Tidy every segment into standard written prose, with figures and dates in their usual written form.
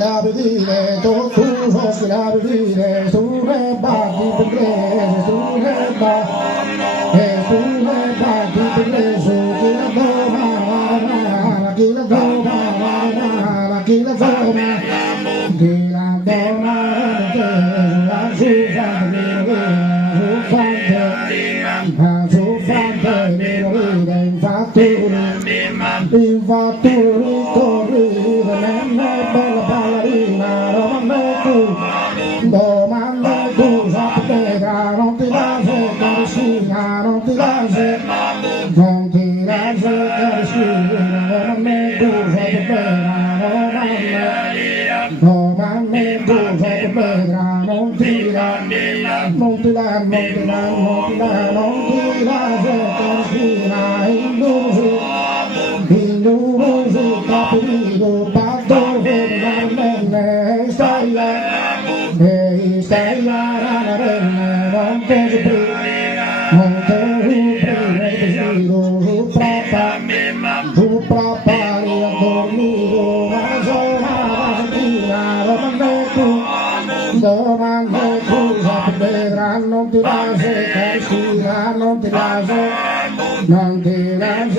la vedere, tutto si la vedere, su le batti perché, su le batti, e su le batti perché, su chi la doma, chi la doma, chi la doma, chi la doma, infatti correre non è bella ballerina, domande tu sapere, non ti lasci carissina, non ti lasci, non ti lasci carissina, non è tu sapere, domande tu sapere, non ti lasci carissina, capito, patto veramente, stai là, non te su prepari a dormire, la sola mattina, domande tu sapere, non ti lasci carissina, non ti lasci carissina, non ti lasci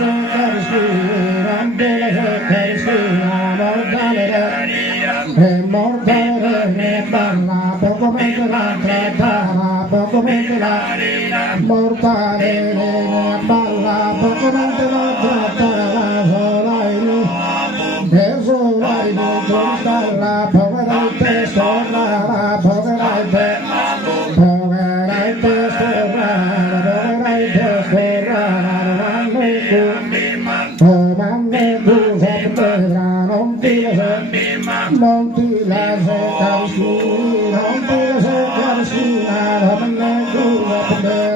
carissina, mortale ne parla, poco mentre la trattava, poco mentre la mortale ne parla, poco mentre la trattava, sola in trovalla, povera il testo, povera il testo, povera il testo, povera il testo, domande tu sapere, non ti lasci carissina, non ti lasci carissina, domande tu sapere.